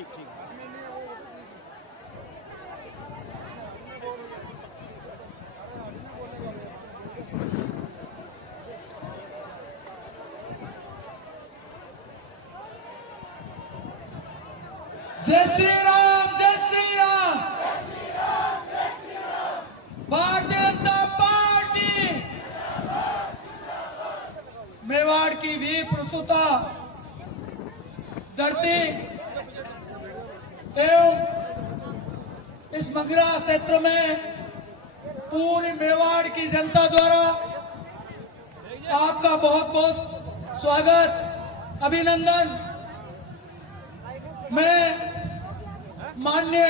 जय श्री राम, जय श्री राम, भारतीय जनता पार्टी मेवाड़ की वीर प्रसूता धरती एवं इस मंगरा क्षेत्र में पूरी मेवाड़ की जनता द्वारा आपका बहुत बहुत स्वागत, अभिनंदन। मैं माननीय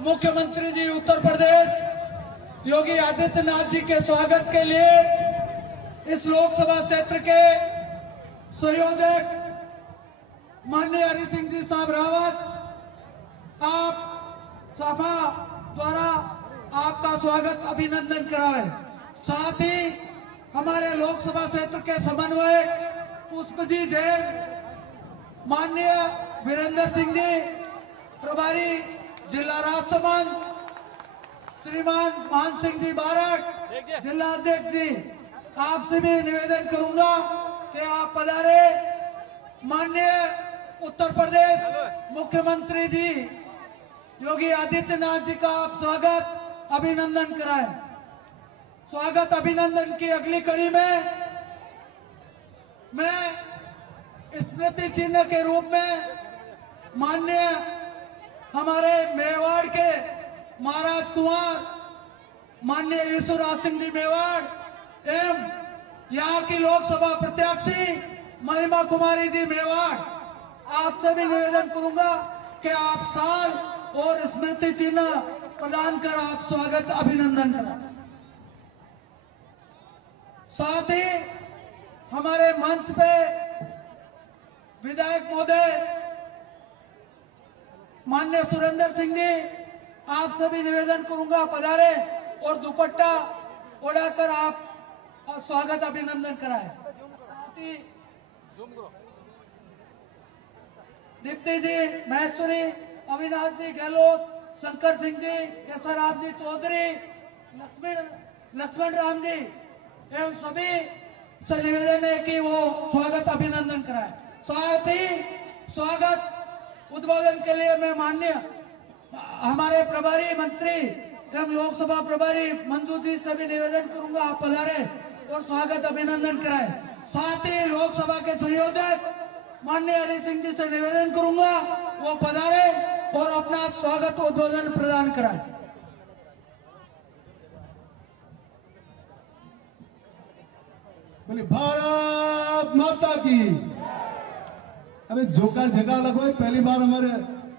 मुख्यमंत्री जी उत्तर प्रदेश योगी आदित्यनाथ जी के स्वागत के लिए इस लोकसभा क्षेत्र के संयोजक माननीय हरि सिंह जी साहब रावत, आप सभा द्वारा आपका स्वागत, अभिनंदन कराए। साथ ही हमारे लोकसभा क्षेत्र के समन्वयक पुष्पजी जैन, माननीय वीरेंद्र सिंह जी प्रभारी जिला राजसमंद, श्रीमान मान सिंह जी बारट जिला अध्यक्ष जी, आपसे भी निवेदन करूंगा कि आप पधारे। माननीय उत्तर प्रदेश मुख्यमंत्री जी योगी आदित्यनाथ जी का आप स्वागत, अभिनंदन कराएं। स्वागत अभिनंदन की अगली कड़ी में मैं स्मृति चिन्ह के रूप में माननीय हमारे मेवाड़ के महाराज कुंवर माननीय यशोराज सिंह जी मेवाड़ एवं यहाँ की लोकसभा प्रत्याशी महिमा कुमारी जी मेवाड़, आपसे भी निवेदन करूंगा कि आप साल और स्मृति चिन्ह प्रदान कर आप स्वागत, अभिनंदन करें। साथ ही हमारे मंच पे विधायक महोदय माननीय सुरेंद्र सिंह जी, आपसे भी निवेदन करूंगा पधारे और दुपट्टा ओढ़ाकर आप स्वागत, अभिनंदन कराएं। साथ ही दीप्ति जी महेश्वरी, अविनाश जी गहलोत, शंकर सिंह जी, यशराज जी चौधरी, लक्ष्मण राम जी एवं सभी से निवेदन है कि वो स्वागत, अभिनंदन कराएं। साथ ही स्वागत उद्बोधन के लिए मैं माननीय हमारे प्रभारी मंत्री एवं लोकसभा प्रभारी मंजू जी से भी निवेदन करूंगा, आप पधारे और स्वागत, अभिनंदन कराएं। साथ ही लोकसभा के संयोजक माननीय हरि सिंह जी से निवेदन करूंगा, वो पधारे और अपना स्वागत उद्बोधन प्रदान कराएं। बोले भारत माता की। अरे जोका जगह लगो, पहली बार हमारे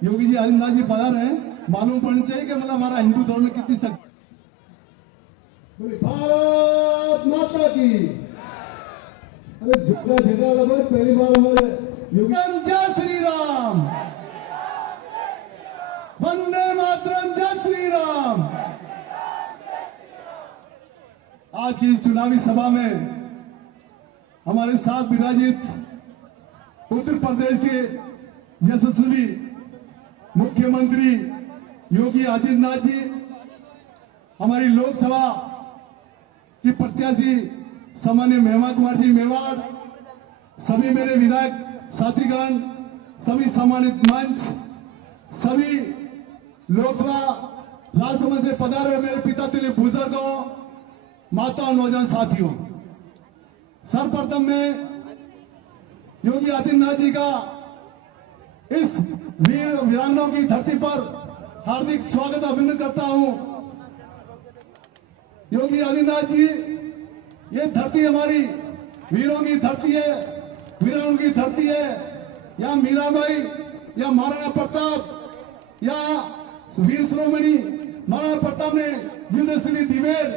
योगी जी आदित्यनाथ जी पधार रहे हैं, मालूम पड़ना चाहिए कि मतलब हमारा हिंदू धर्म में कितनी शक्ति। बोले भारत माता की। अरे जोका जगह लगो, पहली बार हमारे योगी। जय श्री राम, वंदे मातरम, जय श्री राम। आज की इस चुनावी सभा में हमारे साथ विराजित उत्तर प्रदेश के यशस्वी मुख्यमंत्री योगी आदित्यनाथ जी, हमारी लोकसभा की प्रत्याशी सामान्य महिमा कुमारी जी मेवाड़, सभी मेरे विधायक साथीगण, सभी सम्मानित मंच, सभी लोकसभा राजसमंद से पधारे हुए मेरे पिता तुल्य बुजुर्गों, माता और नौजवान साथियों, सर्वप्रथम में योगी आदित्यनाथ जी का इस वीर वीरांगनाओं की धरती पर हार्दिक स्वागत, अभिनंदन करता हूं। योगी आदित्यनाथ जी, ये धरती हमारी वीरों की धरती है, वीरांगनाओं की धरती है। या मीराबाई, या महाराणा प्रताप, या वीर शिरोमणि महाराणा प्रताप ने युद्धस्थली दिवेर,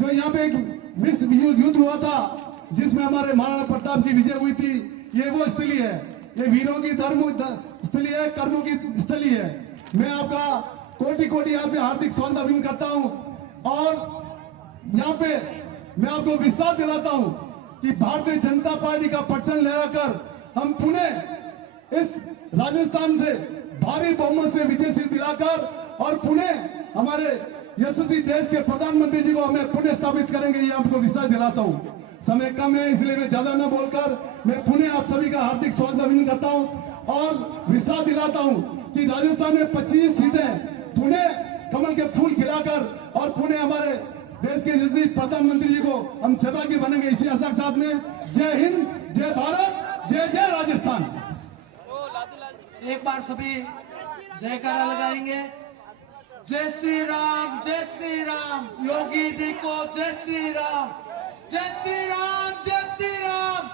जो यहाँ पे एक विश्व युद्ध हुआ था जिसमें हमारे महाराणा प्रताप की विजय हुई थी, ये वो स्थली है। ये वीरों की धर्म स्थली है, कर्मों की स्थली है। मैं आपका कोटि कोटि यहाँ पे हार्दिक स्वागत, अभिनंदन करता हूं। और यहाँ पे मैं आपको विश्वास दिलाता हूं कि भारतीय जनता पार्टी का परचम लहराकर हम पुणे इस राजस्थान से भारी बहुमत से विजय सिंह दिलाकर और पुणे हमारे यशस्वी देश के प्रधानमंत्री जी को हमें पुणे स्थापित करेंगे, ये आपको विश्वास दिलाता हूँ। समय कम है इसलिए मैं ज्यादा न बोलकर मैं पुणे आप सभी का हार्दिक स्वागत अभिनंदन करता हूँ और विश्वास दिलाता हूँ कि राजस्थान में 25 सीटें पुणे कमल के फूल खिलाकर और पुणे हमारे देश के यशस्वी प्रधानमंत्री जी को हम सहभागी बनेंगे, इसी आशा के साथ में जय हिंद, जय भारत, जय जय राजस्थान। एक बार सभी जयकारा लगाएंगे। जय श्री राम, जय श्री राम। योगी जी को जय श्री राम, जय श्री राम, जय श्री राम।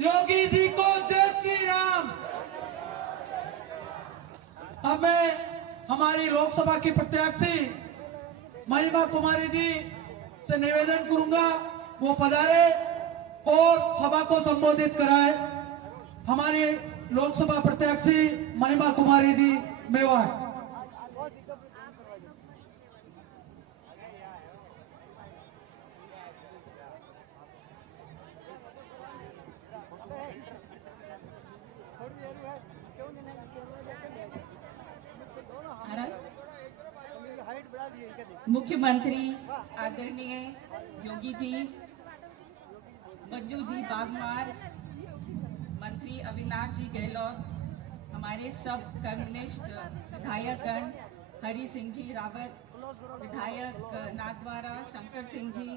योगी जी को जय श्री राम। अब मैं हमारी लोकसभा की प्रत्याशी महिमा कुमारी जी से निवेदन करूंगा वो पधारे और सभा को संबोधित कराए। हमारी लोकसभा प्रत्याशी महिमा कुमारी जी मेवाड़। मुख्यमंत्री आदरणीय योगी जी, मंजू जी बागमार, मंत्री अविनाश जी गहलोत, हमारे सब कम्युनिस्ट विधायकगण, हरि सिंह जी रावत, विधायक नाथद्वारा शंकर सिंह जी,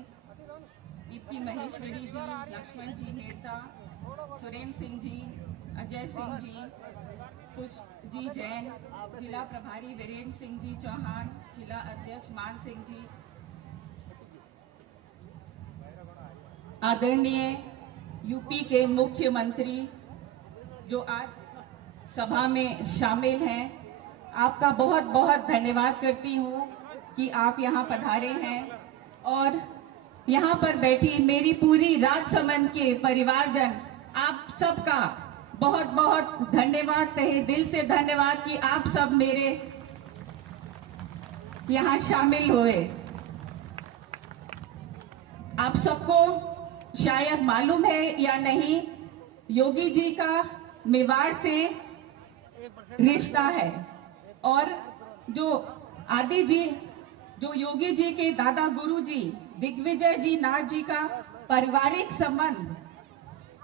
दीप्ति महेश्वरी जी, लक्ष्मण जी मेहता, सुरेंद्र सिंह जी, अजय सिंह जी, पुष्प जी जैन, जिला प्रभारी वीरेंद्र सिंह जी चौहान, जिला अध्यक्ष मान सिंह जी, आदरणीय यूपी के मुख्यमंत्री जो आज सभा में शामिल हैं, आपका बहुत बहुत धन्यवाद करती हूँ कि आप यहाँ पधारे हैं और यहाँ पर बैठी मेरी पूरी राजसमंद के परिवारजन, आप सबका बहुत बहुत धन्यवाद, तहे दिल से धन्यवाद कि आप सब मेरे यहाँ शामिल हुए। आप सबको शायद मालूम है या नहीं, योगी जी का मेवाड़ से रिश्ता है और जो आदि जी, जो योगी जी के दादा गुरु जी दिग्विजय जी नाथ जी का पारिवारिक संबंध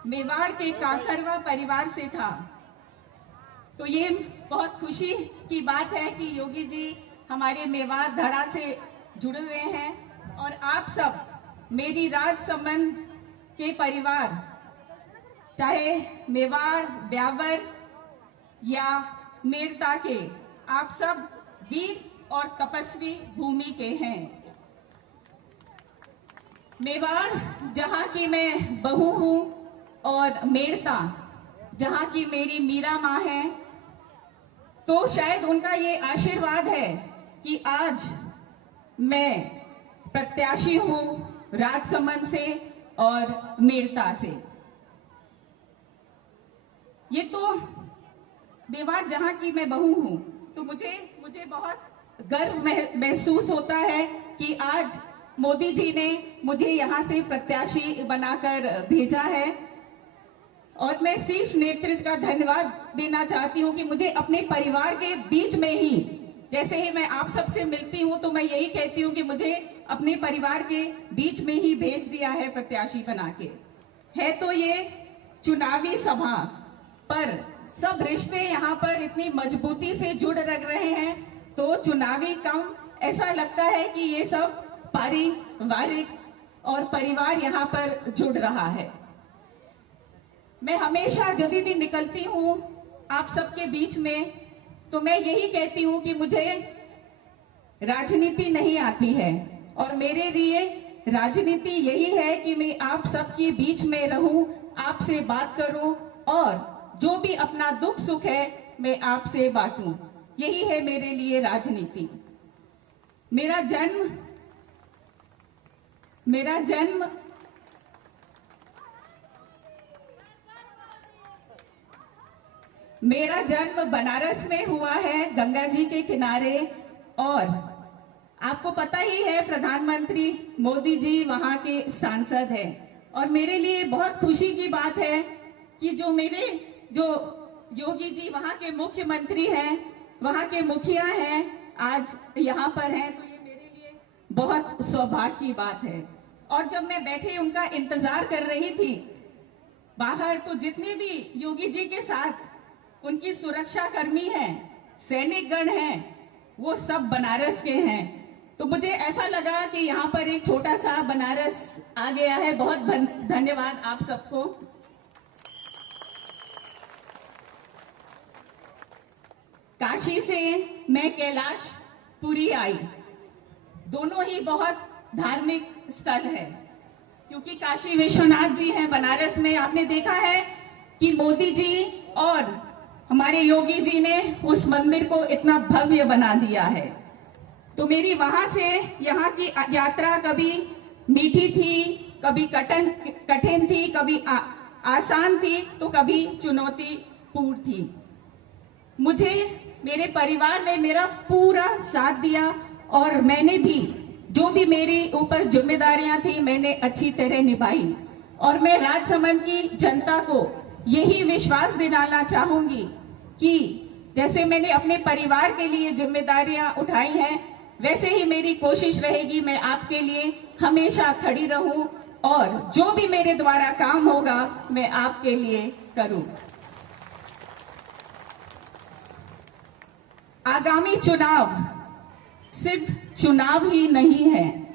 मेवाड़ के काकरवा परिवार से था। तो ये बहुत खुशी की बात है कि योगी जी हमारे मेवाड़ धड़ा से जुड़े हुए हैं और आप सब मेरी राजसमंद के परिवार, चाहे मेवाड़, ब्यावर या मेरता के, आप सब वीर और तपस्वी भूमि के हैं। मेवाड़ जहां की मैं बहू हूं और मेरता जहां की मेरी मीरा माँ है, तो शायद उनका ये आशीर्वाद है कि आज मैं प्रत्याशी हूं राजसमंद से और मेरता से। ये तो मेवाड़ जहां की मैं बहू हूं, तो मुझे बहुत गर्व महसूस होता है कि आज मोदी जी ने मुझे यहां से प्रत्याशी बनाकर भेजा है और मैं शीर्ष नेतृत्व का धन्यवाद देना चाहती हूं कि मुझे अपने परिवार के बीच में ही, जैसे ही मैं आप सबसे मिलती हूं तो मैं यही कहती हूं कि मुझे अपने परिवार के बीच में ही भेज दिया है प्रत्याशी बना के। है तो ये चुनावी सभा, पर सब रिश्ते यहाँ पर इतनी मजबूती से जुड़ रहे हैं, तो चुनावी कम ऐसा लगता है कि ये सब पारिवारिक और परिवार यहाँ पर जुड़ रहा है। मैं हमेशा जब भी निकलती हूँ आप सबके बीच में, तो मैं यही कहती हूँ कि मुझे राजनीति नहीं आती है और मेरे लिए राजनीति यही है कि मैं आप सबके बीच में रहूं, आपसे बात करूं और जो भी अपना दुख सुख है मैं आपसे बांटूं। यही है मेरे लिए राजनीति। मेरा जन्म बनारस में हुआ है, गंगा जी के किनारे, और आपको पता ही है प्रधानमंत्री मोदी जी वहां के सांसद हैं। और मेरे लिए बहुत खुशी की बात है कि जो योगी जी वहां के मुख्यमंत्री हैं, वहां के मुखिया हैं, आज यहाँ पर हैं, तो ये मेरे लिए बहुत सौभाग्य की बात है। और जब मैं बैठे उनका इंतजार कर रही थी बाहर, तो जितने भी योगी जी के साथ उनकी सुरक्षा कर्मी हैं, सैनिक गण हैं, वो सब बनारस के हैं। तो मुझे ऐसा लगा कि यहाँ पर एक छोटा सा बनारस आ गया है। बहुत धन्यवाद आप सबको। काशी से मैं कैलाशपुरी आई, दोनों ही बहुत धार्मिक स्थल है, क्योंकि काशी विश्वनाथ जी हैं बनारस में। आपने देखा है कि मोदी जी और हमारे योगी जी ने उस मंदिर को इतना भव्य बना दिया है। तो मेरी वहां से यहाँ की यात्रा कभी मीठी थी, कभी कठिन थी, कभी आसान थी, तो कभी चुनौतीपूर्ण थी। मुझे मेरे परिवार ने मेरा पूरा साथ दिया और मैंने भी जो भी मेरे ऊपर जिम्मेदारियां थी मैंने अच्छी तरह निभाई। और मैं राजसमंद की जनता को यही विश्वास दिलाना चाहूंगी कि जैसे मैंने अपने परिवार के लिए जिम्मेदारियां उठाई हैं, वैसे ही मेरी कोशिश रहेगी मैं आपके लिए हमेशा खड़ी रहूं और जो भी मेरे द्वारा काम होगा मैं आपके लिए करूं। आगामी चुनाव सिर्फ चुनाव ही नहीं है,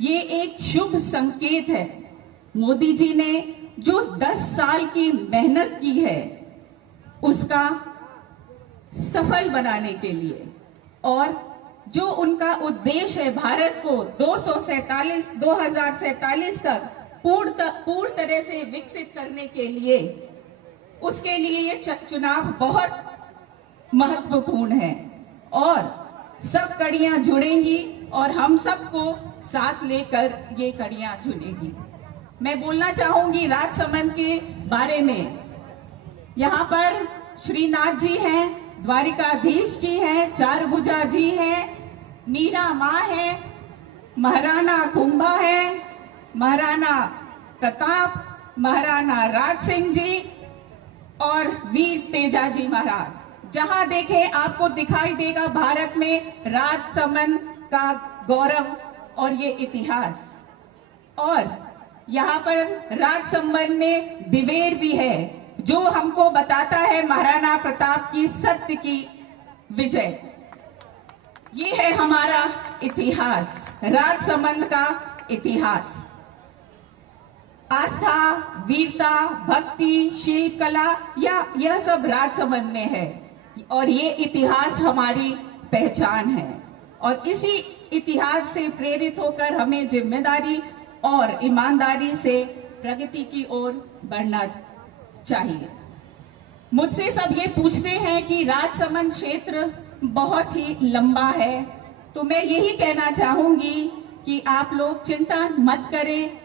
ये एक शुभ संकेत है। मोदी जी ने जो 10 साल की मेहनत की है उसका सफल बनाने के लिए, और जो उनका उद्देश्य है भारत को 2047 तक पूर्ण तरह से विकसित करने के लिए, उसके लिए ये चुनाव बहुत महत्वपूर्ण है और सब कड़ियां जुड़ेंगी और हम सबको साथ लेकर ये कड़ियां जुड़ेंगी। मैं बोलना चाहूंगी राजसमंद के बारे में। यहाँ पर श्रीनाथ जी हैं, द्वारिकाधीश जी हैं, चारभुजा जी हैं, मीरा माँ है, महाराणा कुंभा है, महाराणा प्रताप, महाराणा राज सिंह जी और वीर तेजाजी महाराज। जहां देखें आपको दिखाई देगा भारत में राजसमंद का गौरव और ये इतिहास। और यहाँ पर राजसमंद में दिवेर भी है जो हमको बताता है महाराणा प्रताप की सत्य की विजय। ये है हमारा इतिहास, राजसमंद का इतिहास। आस्था, वीरता, भक्ति, शिल्प कला, यह सब राजसमंद में है और ये इतिहास हमारी पहचान है। और इसी इतिहास से प्रेरित होकर हमें जिम्मेदारी और ईमानदारी से प्रगति की ओर बढ़ना चाहिए। मुझसे सब ये पूछते हैं कि राजसमंद क्षेत्र बहुत ही लंबा है, तो मैं यही कहना चाहूंगी कि आप लोग चिंता मत करें।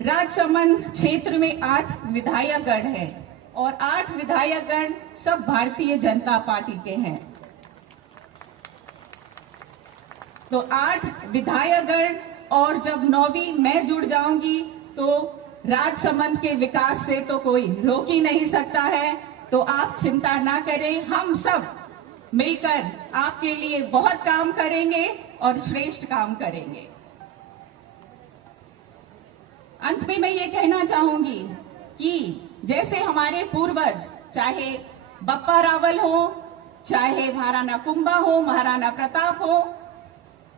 राजसमंद क्षेत्र में 8 विधायकगण हैं और 8 विधायकगण सब भारतीय जनता पार्टी के हैं। तो 8 विधायकगण और जब 9वीं मैं जुड़ जाऊंगी तो राजसमंद के विकास से तो कोई रोक ही नहीं सकता है। तो आप चिंता ना करें, हम सब मिलकर आपके लिए बहुत काम करेंगे और श्रेष्ठ काम करेंगे। अंत में मैं ये कहना चाहूंगी कि जैसे हमारे पूर्वज, चाहे बप्पा रावल हो, चाहे महाराणा कुंभा हो, महाराणा प्रताप हो,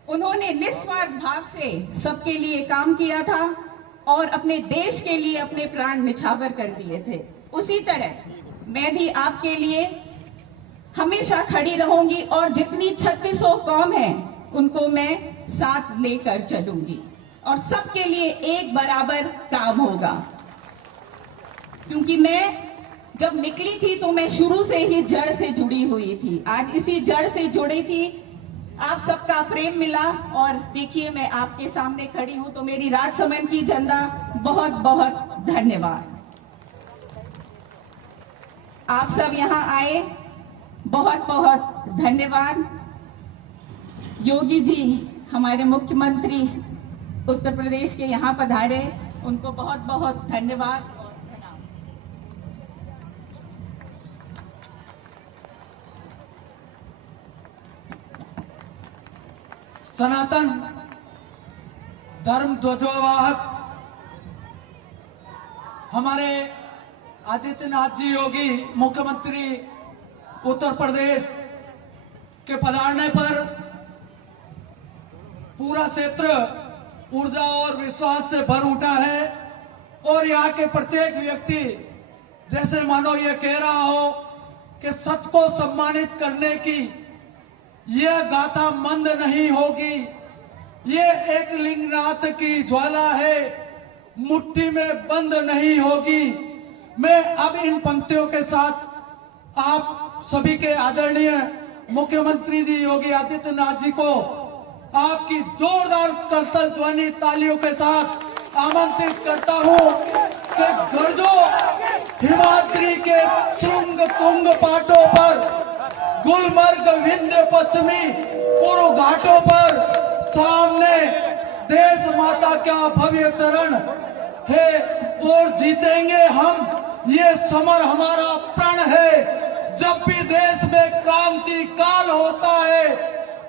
उन्होंने निस्वार्थ भाव से सबके लिए काम किया था और अपने देश के लिए अपने प्राण निछावर कर दिए थे। उसी तरह मैं भी आपके लिए हमेशा खड़ी रहूंगी और जितनी 3600 कौम है उनको मैं साथ लेकर चलूंगी और सबके लिए एक बराबर काम होगा। क्योंकि मैं जब निकली थी तो मैं शुरू से ही जड़ से जुड़ी हुई थी। आज इसी जड़ से जुड़ी थी, आप सबका प्रेम मिला और देखिए मैं आपके सामने खड़ी हूं। तो मेरी राजसमंद की जनता बहुत बहुत धन्यवाद। आप सब यहां आए, बहुत बहुत धन्यवाद। योगी जी हमारे मुख्यमंत्री उत्तर प्रदेश के यहाँ पधारे, उनको बहुत बहुत धन्यवाद और प्रणाम। सनातन धर्म ध्वजवाहक हमारे आदित्यनाथ जी योगी मुख्यमंत्री उत्तर प्रदेश के पधारने पर पूरा क्षेत्र ऊर्जा और विश्वास से भर उठा है और यहाँ के प्रत्येक व्यक्ति जैसे मानो ये कह रहा हो कि सत्य को सम्मानित करने की यह गाथा मंद नहीं होगी। ये एक लिंगनाथ की ज्वाला है, मुट्ठी में बंद नहीं होगी। मैं अब इन पंक्तियों के साथ आप सभी के आदरणीय मुख्यमंत्री जी योगी आदित्यनाथ जी को आपकी जोरदार तलतल ध्वनि तालियों के साथ आमंत्रित करता हूं कि गर्जो हिमाद्री के श्रृंग तुंग पाटों पर, गुलमर्ग विंध्य पश्चिमी पूर्व घाटों पर सामने देश माता का भव्य चरण है और जीतेंगे हम। ये समर हमारा प्रण है। जब भी देश में क्रांति काल होता है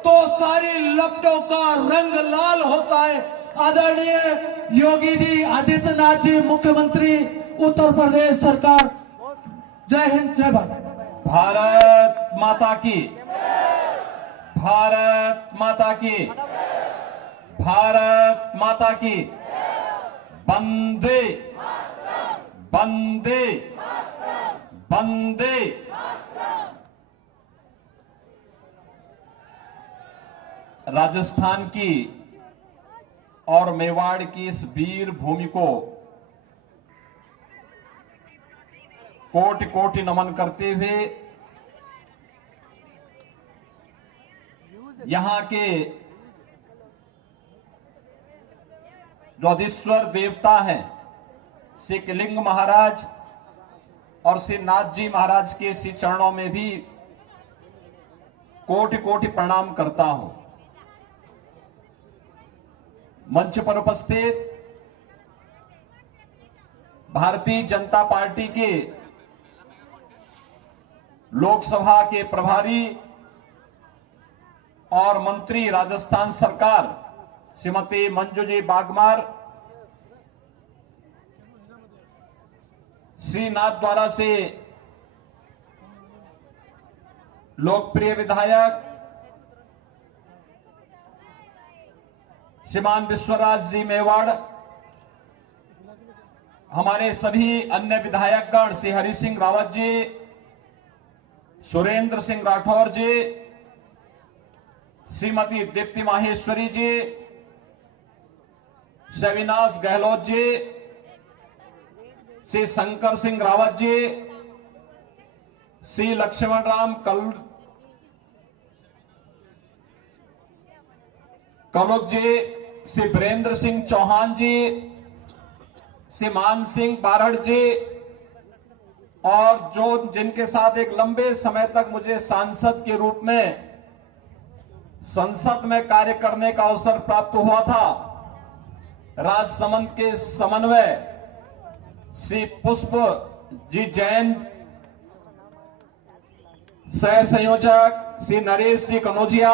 तो सारी लपटों का रंग लाल होता है। आदरणीय योगी जी आदित्यनाथ जी मुख्यमंत्री उत्तर प्रदेश सरकार, जय हिंद जय भारत। भारत माता की, भारत माता की, भारत माता की। वंदे वंदे वंदे। राजस्थान की और मेवाड़ की इस वीर भूमि को कोटि कोटि नमन करते हुए यहां के जो अधीश्वर देवता हैं श्री कलिंग महाराज और श्री नाथ जी महाराज के श्री चरणों में भी कोटि कोटि प्रणाम करता हूं। मंच पर उपस्थित भारतीय जनता पार्टी के लोकसभा के प्रभारी और मंत्री राजस्थान सरकार श्रीमती मंजू जी बागमार, श्री नाथद्वारा से लोकप्रिय विधायक श्रीमान विश्वराज जी मेवाड़, हमारे सभी अन्य विधायकगण श्री हरि सिंह रावत जी, सुरेंद्र सिंह राठौर जी, श्रीमती दीप्ति माहेश्वरी जी, श्री अविनाश गहलोत जी, श्री शंकर सिंह रावत जी, श्री लक्ष्मण राम कलुक जी, श्री वीरेंद्र सिंह चौहान जी, श्री मान सिंह बारड़ जी और जो जिनके साथ एक लंबे समय तक मुझे सांसद के रूप में संसद में कार्य करने का अवसर प्राप्त हुआ था, राजसमंद के समन्वय श्री पुष्प जी जैन, सह संयोजक श्री नरेश जी कनौजिया,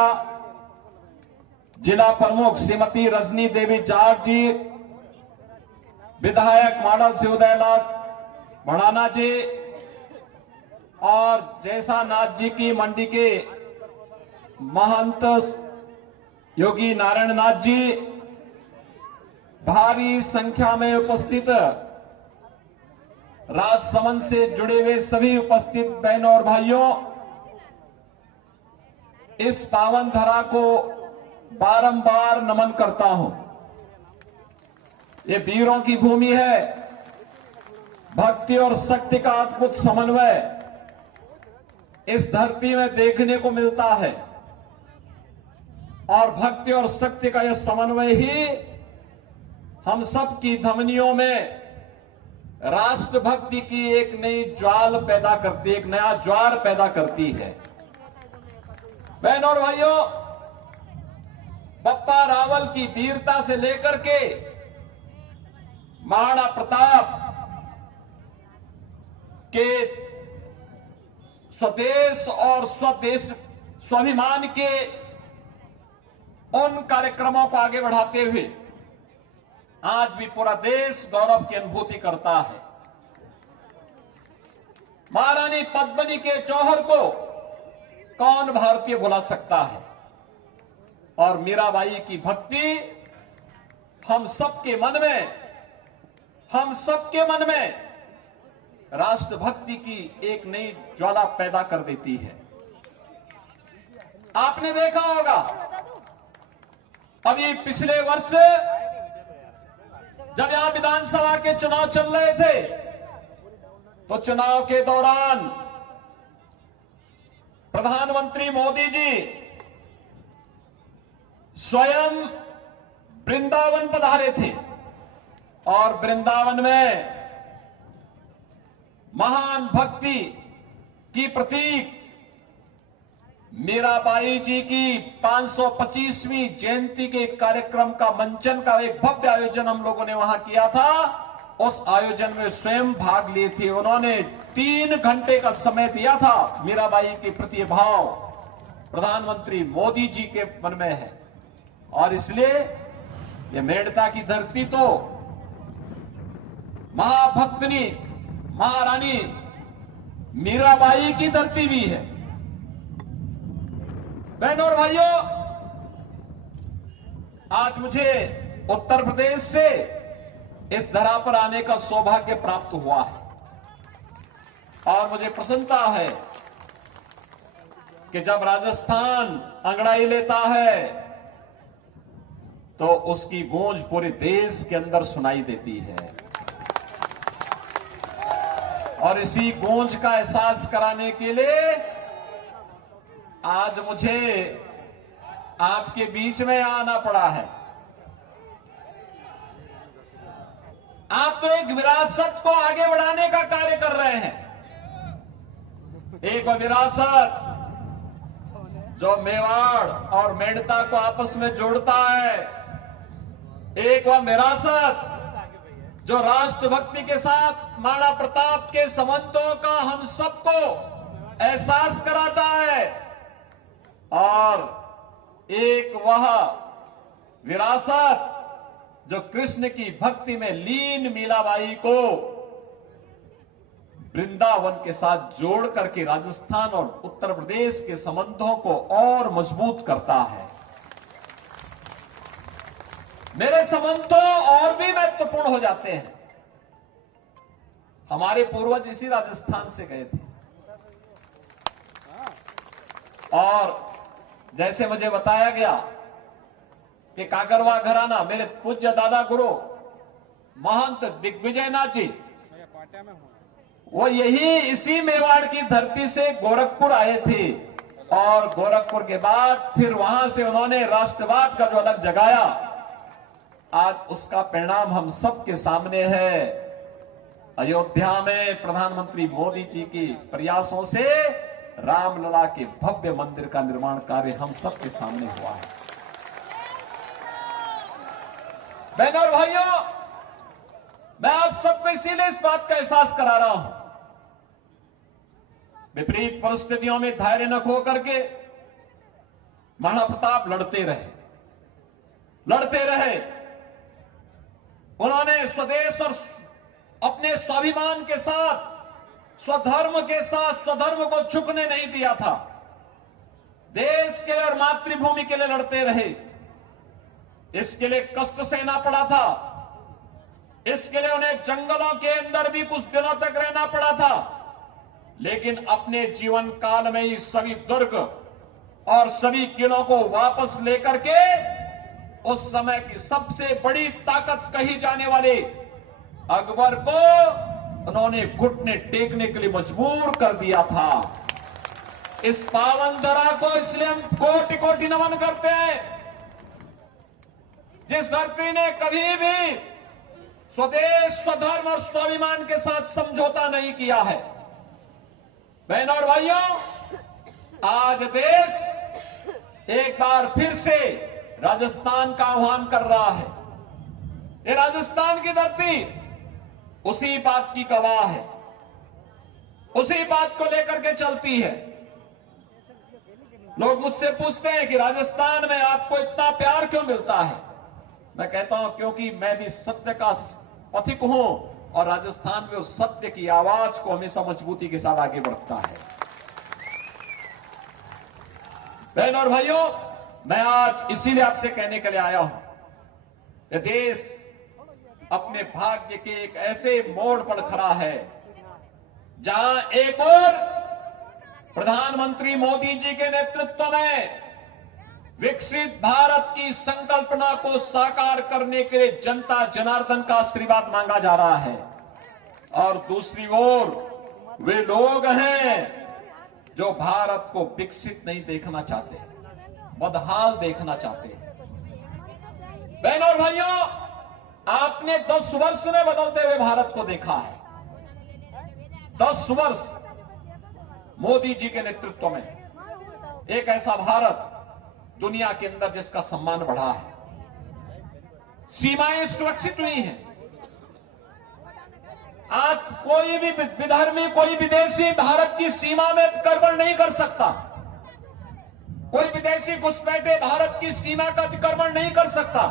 जिला प्रमुख श्रीमती रजनी देवी जाट जी, विधायक मॉडल से उदयलाल भड़ाना जी और जैसा नाथ जी की मंडी के महंत योगी नारायण नाथ जी, भारी संख्या में उपस्थित राजसमंद से जुड़े हुए सभी उपस्थित बहनों और भाइयों, इस पावन धरा को बारंबार नमन करता हूं। ये वीरों की भूमि है। भक्ति और शक्ति का अद्भुत समन्वय इस धरती में देखने को मिलता है और भक्ति और शक्ति का यह समन्वय ही हम सब की धमनियों में राष्ट्रभक्ति की एक नई ज्वाल पैदा करती है, एक नया ज्वार पैदा करती है। बहनों और भाइयों, बप्पा रावल की वीरता से लेकर के महाराणा प्रताप के स्वदेश और स्वाभिमान के उन कार्यक्रमों को आगे बढ़ाते हुए आज भी पूरा देश गौरव की अनुभूति करता है। महारानी पद्मिनी के जौहर को कौन भारतीय भुला सकता है? और मीराबाई की भक्ति हम सबके मन में राष्ट्रभक्ति की एक नई ज्वाला पैदा कर देती है। आपने देखा होगा अभी पिछले वर्ष जब यहां विधानसभा के चुनाव चल रहे थे तो चुनाव के दौरान प्रधानमंत्री मोदी जी स्वयं वृंदावन पधारे थे और वृंदावन में महान भक्ति की प्रतीक मीराबाई जी की 525वीं जयंती के कार्यक्रम का मंचन का एक भव्य आयोजन हम लोगों ने वहां किया था। उस आयोजन में स्वयं भाग लिए थे। उन्होंने 3 घंटे का समय दिया था। मीराबाई के प्रति भाव प्रधानमंत्री मोदी जी के मन में है और इसलिए ये मेड़ता की धरती तो महाभक्तनी महारानी मीराबाई की धरती भी है। बहनों और भाइयों, आज मुझे उत्तर प्रदेश से इस धरा पर आने का सौभाग्य प्राप्त हुआ है और मुझे प्रसन्नता है कि जब राजस्थान अंगड़ाई लेता है तो उसकी गूंज पूरे देश के अंदर सुनाई देती है और इसी गूंज का एहसास कराने के लिए आज मुझे आपके बीच में आना पड़ा है। आप तो एक विरासत को आगे बढ़ाने का कार्य कर रहे हैं। एक विरासत जो मेवाड़ और मेड़ता को आपस में जोड़ता है, एक वह विरासत जो राष्ट्रभक्ति के साथ महाराणा प्रताप के संबंधों का हम सबको एहसास कराता है और एक वह विरासत जो कृष्ण की भक्ति में लीन मीराबाई को वृंदावन के साथ जोड़ करके राजस्थान और उत्तर प्रदेश के संबंधों को और मजबूत करता है। मेरे संबंध तो और भी महत्वपूर्ण हो जाते हैं। हमारे पूर्वज इसी राजस्थान से गए थे और जैसे मुझे बताया गया कि कागरवा घराना मेरे पूज्य दादा गुरु महंत दिग्विजयनाथ जी वो यही इसी मेवाड़ की धरती से गोरखपुर आए थे और गोरखपुर के बाद फिर वहां से उन्होंने राष्ट्रवाद का जो अलग जगाया, आज उसका परिणाम हम सबके सामने है। अयोध्या में प्रधानमंत्री मोदी जी के प्रयासों से रामलला के भव्य मंदिर का निर्माण कार्य हम सबके सामने हुआ है। बहनों और भाइयों, मैं आप सबको इसीलिए इस बात का एहसास करा रहा हूं। विपरीत परिस्थितियों में धैर्य न खो करके महाराणा प्रताप लड़ते रहे। उन्होंने स्वदेश और अपने स्वाभिमान के साथ स्वधर्म को झुकने नहीं दिया था। देश के लिए और मातृभूमि के लिए लड़ते रहे। इसके लिए कष्ट सहना पड़ा था। इसके लिए उन्हें जंगलों के अंदर भी कुछ दिनों तक रहना पड़ा था, लेकिन अपने जीवन काल में ही सभी दुर्ग और सभी किलों को वापस लेकर के उस समय की सबसे बड़ी ताकत कही जाने वाले अकबर को उन्होंने घुटने टेकने के लिए मजबूर कर दिया था। इस पावन धरा को इसलिए हम कोटि कोटि नमन करते हैं, जिस धरती ने कभी भी स्वदेश, स्वधर्म और स्वाभिमान के साथ समझौता नहीं किया है। बहनों और भाइयों, आज देश एक बार फिर से राजस्थान का आह्वान कर रहा है। ये राजस्थान की धरती उसी बात की गवाह है, उसी बात को लेकर के चलती है। लोग मुझसे पूछते हैं कि राजस्थान में आपको इतना प्यार क्यों मिलता है। मैं कहता हूं क्योंकि मैं भी सत्य का पथिक हूं और राजस्थान में उस सत्य की आवाज को हमेशा मजबूती के साथ आगे बढ़ता है। बहन और भाइयों, मैं आज इसीलिए आपसे कहने के लिए आया हूं कि देश अपने भाग्य के एक ऐसे मोड़ पर खड़ा है जहां एक और प्रधानमंत्री मोदी जी के नेतृत्व में विकसित भारत की संकल्पना को साकार करने के लिए जनता जनार्दन का आशीर्वाद मांगा जा रहा है। और दूसरी ओर वे लोग हैं जो भारत को विकसित नहीं देखना चाहते, बदहाल देखना चाहते हैं। बहनों और भाइयों, आपने 10 वर्ष में बदलते हुए भारत को देखा है। 10 वर्ष मोदी जी के नेतृत्व में एक ऐसा भारत दुनिया के अंदर जिसका सम्मान बढ़ा है, सीमाएं सुरक्षित हुई हैं। आज कोई भी विधर्मी, कोई विदेशी भारत की सीमा में अतिक्रमण नहीं कर सकता। कोई विदेशी घुसपैठे भारत की सीमा का अतिक्रमण नहीं कर सकता।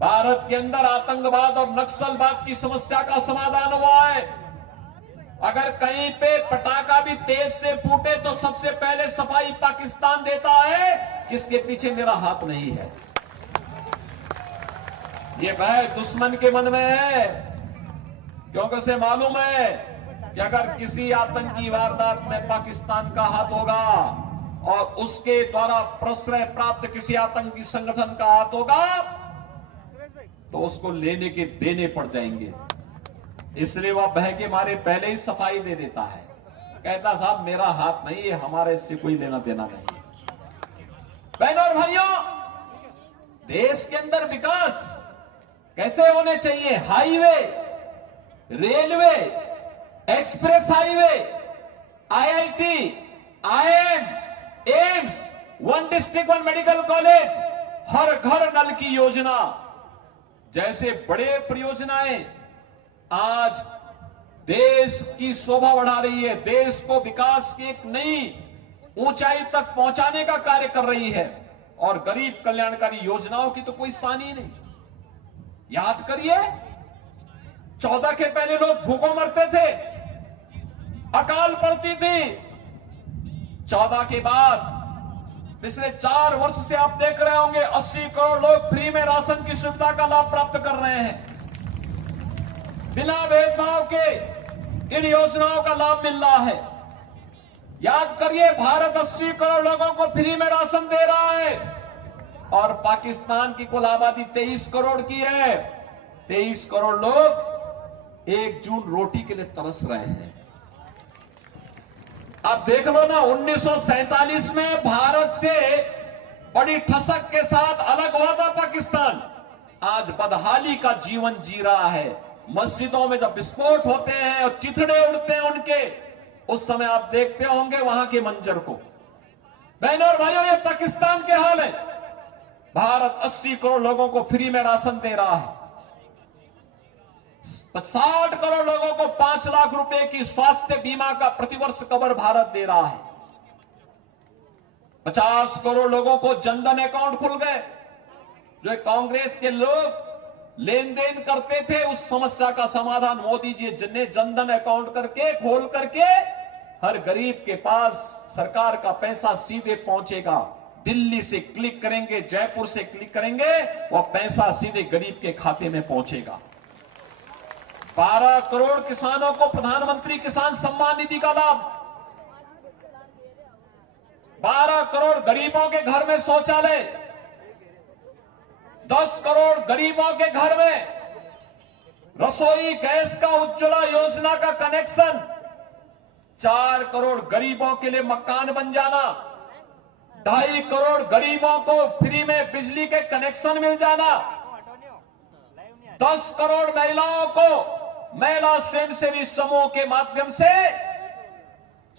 भारत के अंदर आतंकवाद और नक्सलवाद की समस्या का समाधान हुआ है। अगर कहीं पे पटाखा भी तेज से फूटे तो सबसे पहले सफाई पाकिस्तान देता है कि इसके पीछे मेरा हाथ नहीं है। ये भय दुश्मन के मन में है, क्योंकि उसे मालूम है कि अगर किसी आतंकी वारदात में पाकिस्तान का हाथ होगा और उसके द्वारा प्रश्रय प्राप्त किसी आतंकी संगठन का हाथ होगा तो उसको लेने के देने पड़ जाएंगे। इसलिए वह भय के मारे पहले ही सफाई दे देता है, कहता साहब मेरा हाथ नहीं है, हमारे इससे कोई लेना देना नहीं। बहनों और भाइयों, देश के अंदर विकास कैसे होने चाहिए? Highway, railway, express highway, IIT, IIM, AIIMS, 1 district 1 medical college, हर घर नल की योजना जैसे बड़े परियोजनाएं आज देश की शोभा बढ़ा रही है, देश को विकास की एक नई ऊंचाई तक पहुंचाने का कार्य कर रही है। और गरीब कल्याणकारी योजनाओं की तो कोई सानी नहीं। याद करिए, 14 के पहले लोग भूखों मरते थे, अकाल पड़ती थी। 14 के बाद पिछले 4 वर्ष से आप देख रहे होंगे 80 करोड़ लोग फ्री में राशन की सुविधा का लाभ प्राप्त कर रहे हैं। बिना भेदभाव के इन योजनाओं का लाभ मिल रहा है। याद करिए, भारत 80 करोड़ लोगों को फ्री में राशन दे रहा है और पाकिस्तान की कुल आबादी 23 करोड़ की है। 23 करोड़ लोग 1 जून रोटी के लिए तरस रहे हैं। अब देख लो ना, 1947 में भारत से बड़ी ठसक के साथ अलग हुआ था पाकिस्तान, आज बदहाली का जीवन जी रहा है। मस्जिदों में जब विस्फोट होते हैं और चिथड़े उड़ते हैं उनके, उस समय आप देखते होंगे वहां के मंजर को। बहनों और भाइयों, ये पाकिस्तान के हाल है। भारत 80 करोड़ लोगों को फ्री में राशन दे रहा है। 60 करोड़ लोगों को 5 लाख रुपए की स्वास्थ्य बीमा का प्रतिवर्ष कवर भारत दे रहा है। 50 करोड़ लोगों को जनधन अकाउंट खुल गए। जो कांग्रेस के लोग लेन देन करते थे, उस समस्या का समाधान मोदी जी ने जनधन अकाउंट करके खोल करके हर गरीब के पास सरकार का पैसा सीधे पहुंचेगा। दिल्ली से क्लिक करेंगे, जयपुर से क्लिक करेंगे, वह पैसा सीधे गरीब के खाते में पहुंचेगा। 12 करोड़ किसानों को प्रधानमंत्री किसान सम्मान निधि का लाभ। 12 करोड़ गरीबों के घर में शौचालय। 10 करोड़ गरीबों के घर में रसोई गैस का उज्ज्वला योजना का कनेक्शन। 4 करोड़ गरीबों के लिए मकान बन जाना। 2.5 करोड़ गरीबों को फ्री में बिजली के कनेक्शन मिल जाना। 10 करोड़ महिलाओं को महिला स्वयंसेवी समूह के माध्यम से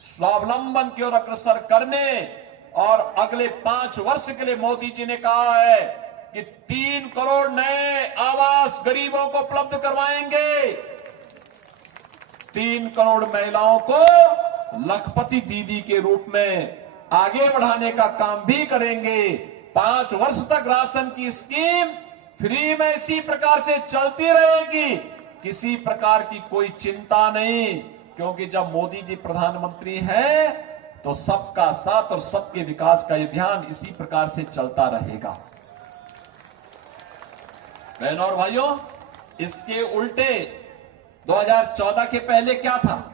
स्वावलंबन की ओर अग्रसर करने और अगले 5 वर्ष के लिए मोदी जी ने कहा है कि 3 करोड़ नए आवास गरीबों को उपलब्ध करवाएंगे। 3 करोड़ महिलाओं को लखपति दीदी के रूप में आगे बढ़ाने का काम भी करेंगे। 5 वर्ष तक राशन की स्कीम फ्री में इसी प्रकार से चलती रहेगी, किसी प्रकार की कोई चिंता नहीं, क्योंकि जब मोदी जी प्रधानमंत्री हैं तो सबका साथ और सबके विकास का अभियान इसी प्रकार से चलता रहेगा। बहनों और भाइयों, इसके उल्टे 2014 के पहले क्या था?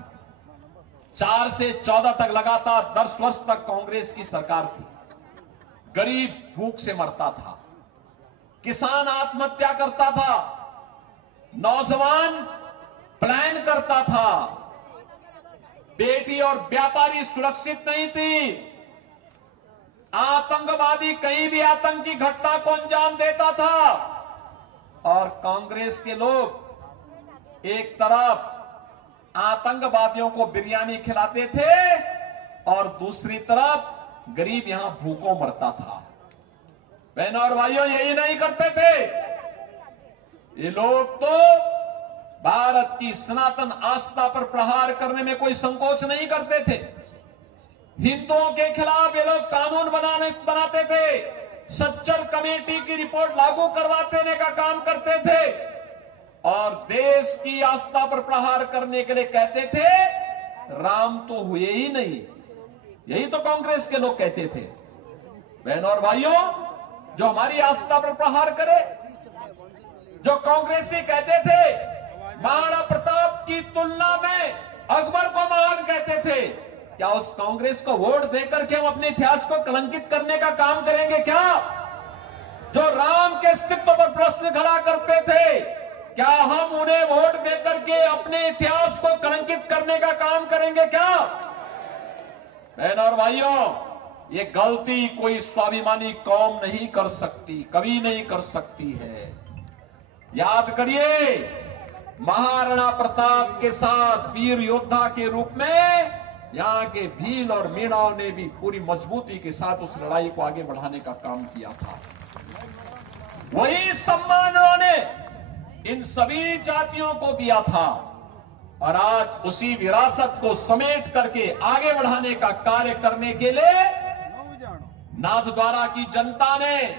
4 से 14 तक लगातार 10 वर्ष तक कांग्रेस की सरकार थी। गरीब भूख से मरता था, किसान आत्महत्या करता था, नौजवान प्लान करता था, बेटी और व्यापारी सुरक्षित नहीं थी, आतंकवादी कहीं भी आतंकी घटना को अंजाम देता था, और कांग्रेस के लोग एक तरफ आतंकवादियों को बिरयानी खिलाते थे और दूसरी तरफ गरीब यहां भूखों मरता था। बहनों और भाइयों, यही नहीं करते थे ये लोग, तो भारत की सनातन आस्था पर प्रहार करने में कोई संकोच नहीं करते थे। हिंदुओं के खिलाफ ये लोग कानून बनाते थे, सच्चर कमेटी की रिपोर्ट लागू करवा देने का काम करते थे, और देश की आस्था पर प्रहार करने के लिए कहते थे राम तो हुए ही नहीं। यही तो कांग्रेस के लोग कहते थे। बहनों और भाइयों, जो हमारी आस्था पर प्रहार करे, जो कांग्रेसी कहते थे महाराणा प्रताप की तुलना में अकबर को महान कहते थे, क्या उस कांग्रेस को वोट देकर के हम अपने इतिहास को कलंकित करने का काम करेंगे क्या? जो राम के अस्तित्व पर प्रश्न खड़ा करते थे, क्या हम उन्हें वोट देकर के अपने इतिहास को कलंकित करने का काम करेंगे क्या? बहनों और भाइयों, ये गलती कोई स्वाभिमानी कौम नहीं कर सकती, कभी नहीं कर सकती है। याद करिए, महाराणा प्रताप के साथ वीर योद्धा के रूप में यहां के भील और मीणाओं ने भी पूरी मजबूती के साथ उस लड़ाई को आगे बढ़ाने का काम किया था। वही सम्मान उन्होंने इन सभी जातियों को दिया था, और आज उसी विरासत को समेट करके आगे बढ़ाने का कार्य करने के लिए नाथद्वारा की जनता ने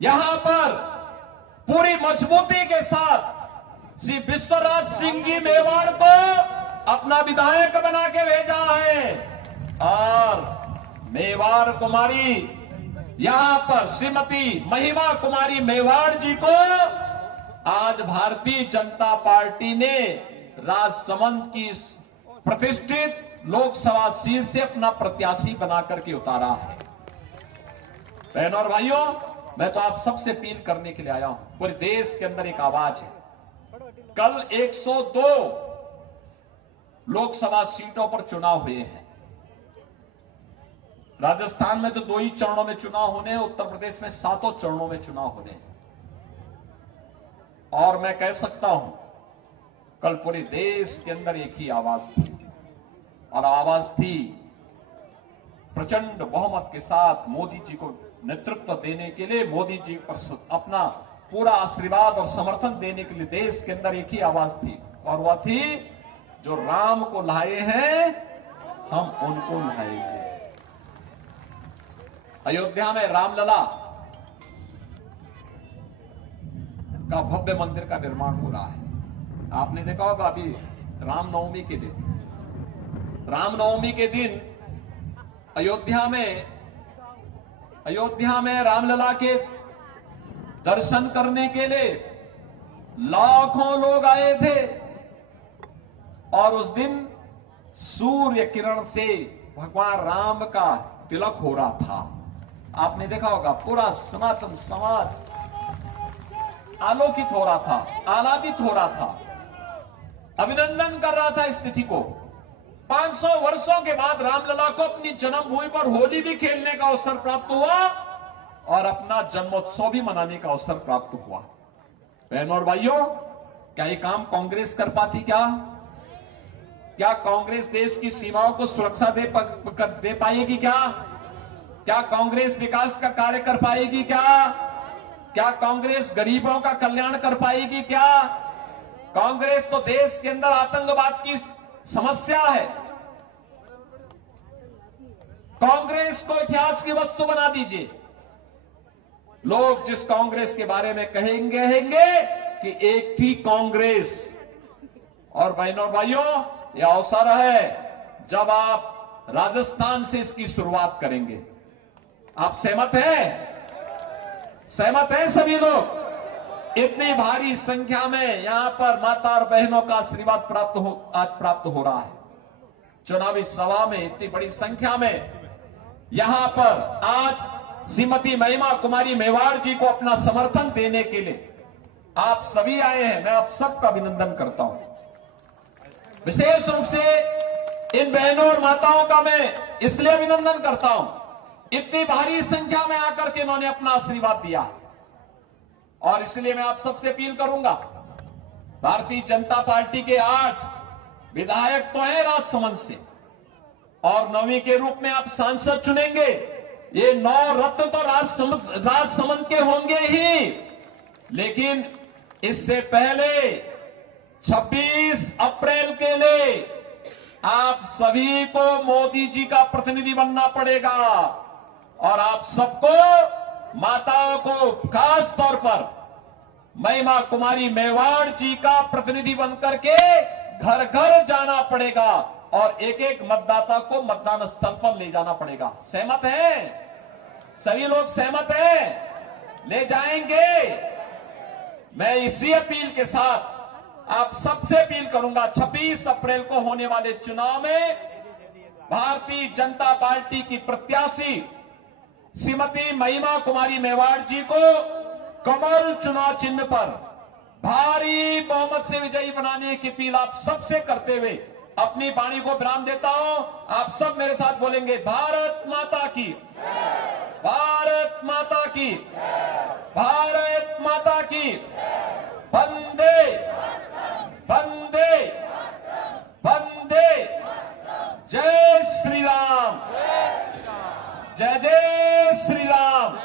यहां पर पूरी मजबूती के साथ श्री विश्वराज सिंह जी मेवाड़ को अपना विधायक बना के भेजा है, और मेवाड़ कुमारी यहां पर श्रीमती महिमा कुमारी मेवाड़ जी को आज भारतीय जनता पार्टी ने राजसमंद की प्रतिष्ठित लोकसभा सीट से अपना प्रत्याशी बना करके उतारा है। बहनों और भाइयों, मैं तो आप सबसे अपील करने के लिए आया हूं, पूरे देश के अंदर एक आवाज है। कल 102 लोकसभा सीटों पर चुनाव हुए हैं। राजस्थान में तो 2 ही चरणों में चुनाव होने हैं, उत्तर प्रदेश में 7 चरणों में चुनाव होने हैं। और मैं कह सकता हूं, कल पूरे देश के अंदर एक ही आवाज थी, और आवाज थी प्रचंड बहुमत के साथ मोदी जी को नेतृत्व देने के लिए, मोदी जी पर अपना पूरा आशीर्वाद और समर्थन देने के लिए देश के अंदर एक ही आवाज थी, और वह थी जो राम को लाए हैं हम उनको लाएंगे। अयोध्या में रामलला का भव्य मंदिर का निर्माण हो रहा है। आपने देखा होगा अभी रामनवमी के दिन अयोध्या में रामलला के दर्शन करने के लिए लाखों लोग आए थे, और उस दिन सूर्य किरण से भगवान राम का तिलक हो रहा था। आपने देखा होगा पूरा सनातन समाज आलोकित हो रहा था, आह्लादित हो रहा था, अभिनंदन कर रहा था स्थिति को। 500 वर्षों के बाद रामलला को अपनी जन्मभूमि पर होली भी खेलने का अवसर प्राप्त हुआ, और अपना जन्मोत्सव भी मनाने का अवसर प्राप्त हुआ। बहनों और भाइयों, क्या ये काम कांग्रेस कर पाती? क्या कांग्रेस देश की सीमाओं को सुरक्षा दे पाएगी? क्या कांग्रेस विकास का कार्य कर पाएगी? क्या कांग्रेस गरीबों का कल्याण कर पाएगी? कांग्रेस तो देश के अंदर आतंकवाद की समस्या है, कांग्रेस को इतिहास की वस्तु बना दीजिए। लोग जिस कांग्रेस के बारे में कहेंगे कि एक थी कांग्रेस। और बहनों और भाइयों, यह अवसर है जब आप राजस्थान से इसकी शुरुआत करेंगे। आप सहमत हैं? सहमत हैं सभी लोग? इतनी भारी संख्या में यहां पर माता और बहनों का आशीर्वाद आज प्राप्त हो रहा है। चुनावी सभा में इतनी बड़ी संख्या में यहां पर आज श्रीमती महिमा कुमारी मेवाड़ जी को अपना समर्थन देने के लिए आप सभी आए हैं। मैं आप सबका अभिनंदन करता हूं। विशेष रूप से इन बहनों और माताओं का मैं इसलिए अभिनंदन करता हूं, इतनी भारी संख्या में आकर के इन्होंने अपना आशीर्वाद दिया। और इसलिए मैं आप सबसे अपील करूंगा, भारतीय जनता पार्टी के 8 विधायक तो हैं राजसमंद से, और 9वीं के रूप में आप सांसद चुनेंगे। ये 9 रत्न तो राजसमंद के होंगे ही, लेकिन इससे पहले 26 अप्रैल के लिए आप सभी को मोदी जी का प्रतिनिधि बनना पड़ेगा। और आप सबको, माताओं को खास तौर पर महिमा कुमारी मेवाड़ जी का प्रतिनिधि बनकर के घर घर जाना पड़ेगा और एक एक मतदाता को मतदान स्थल पर ले जाना पड़ेगा। सहमत हैं? सभी लोग सहमत हैं? ले जाएंगे? मैं इसी अपील के साथ आप सबसे अपील करूंगा, 26 अप्रैल को होने वाले चुनाव में भारतीय जनता पार्टी की प्रत्याशी श्रीमती महिमा कुमारी मेवाड़ जी को कमल चुनाव चिन्ह पर भारी बहुमत से विजयी बनाने की अपील आप सबसे करते हुए अपनी वाणी को विराम देता हूं। आप सब मेरे साथ बोलेंगे, भारत माता की, भारत माता की, भारत माता की, वंदे वंदे वंदे, जय श्री राम, जय जय श्री राम।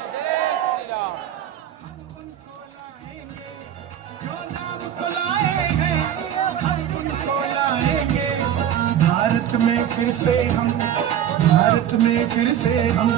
भारत में फिर से हम